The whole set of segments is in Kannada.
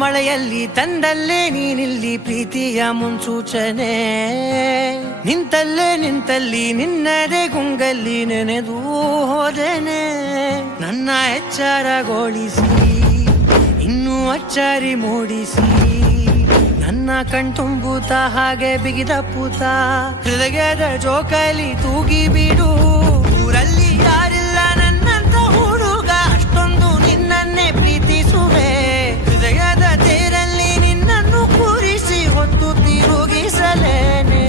ಮಳೆಯಲ್ಲಿ ತಂದಲ್ಲೇ ನೀನಿಲ್ಲಿ ಪ್ರೀತಿಯ ಮುನ್ಸೂಚನೆ, ನಿಂತಲ್ಲಿ ನಿನ್ನದೇ ಗುಂಗಲ್ಲಿ ನೆನೆದು ಹೋದೆನೆ. ನನ್ನ ಎಚ್ಚರಗೊಳಿಸಿ ಇನ್ನೂ ಅಚ್ಚರಿ ಮೂಡಿಸಿ, ನನ್ನ ಕಣ್ತುಂಬುತ್ತ ಹಾಗೆ ಬಿಗಿದ ಪೂತ ಹೃದಯದ ಜೋಕಾಲಿ ತೂಗಿ ಬಿಡು. ಊರಲ್ಲಿ ಯಾರಿಲ್ಲ ನನ್ನಂತ ಹುಡುಗ, ಅಷ್ಟೊಂದು ನಿನ್ನನ್ನೇ ಪ್ರೀತಿಸುವೆ. ಹೃದಯದ ತೇರಲ್ಲಿ ನಿನ್ನನ್ನು ಕೂರಿಸಿ ಹೊತ್ತು ತಿರುಗಿಸಲೇನೆ.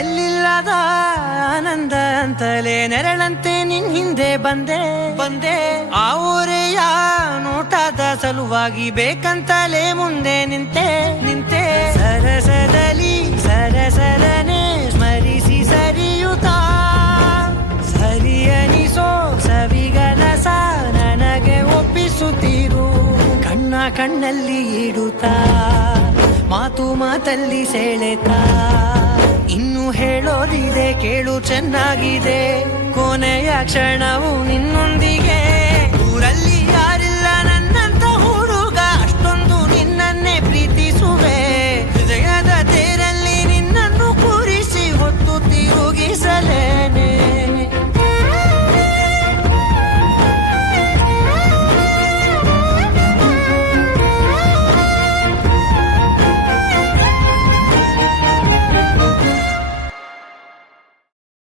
ಎಲ್ಲಿಲ್ಲದ ಆನಂದ ಅಂತಲೇ ನೆರಳಂತೆ ನಿನ್ ಹಿಂದೆ ಬಂದೆ. ಆ ಊರೆಯ ನೋಟದ ಸಲುವಾಗಿ ಬೇಕಂತಲೇ ಮುಂದೆ ನಿಂತೆ. ಸರಸದಲ್ಲಿ ಸರಸರನೆ ಸ್ಮರಿಸಿ ಸರಿಯುತ್ತಾ, ಸರಿಯನಿಸೋ ಸವಿಗನಸ ನನಗೆ ಒಪ್ಪಿಸುತ್ತೀರು. ಕಣ್ಣಲ್ಲಿ ಇಡುತ್ತಾ, ಮಾತಲ್ಲಿ ಸೆಳೆತಾ, ಇನ್ನು ಹೇಳೋದಿದೆ ಕೇಳು ಚೆನ್ನಾಗಿದೆ. ಕೊನೆಯ ಕ್ಷಣವು ನಿನ್ನೊಂದಿಗೆ.